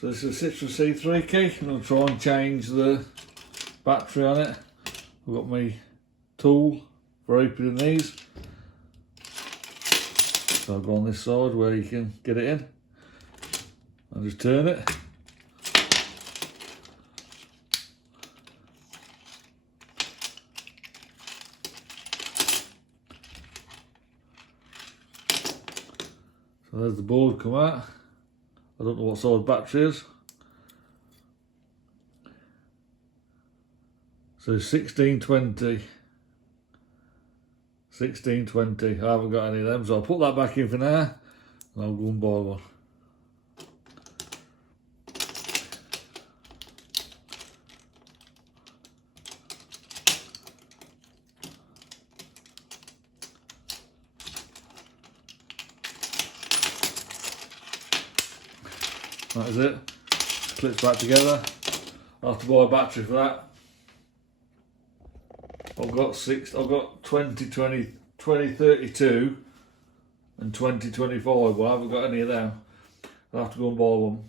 So this is a Citroën C3 key, and I'll try and change the battery on it. I've got my tool for opening these. So I'll go on this side where you can get it in. I'll just turn it. So there's the board come out. I don't know what sort of battery is. So 1620. 1620. I haven't got any of them, so I'll put that back in for now and I'll go and buy one. That is it. Clips back together. I'll have to buy a battery for that. I've got 2032 and 2025, but I haven't got any of them. I'll have to go and buy one.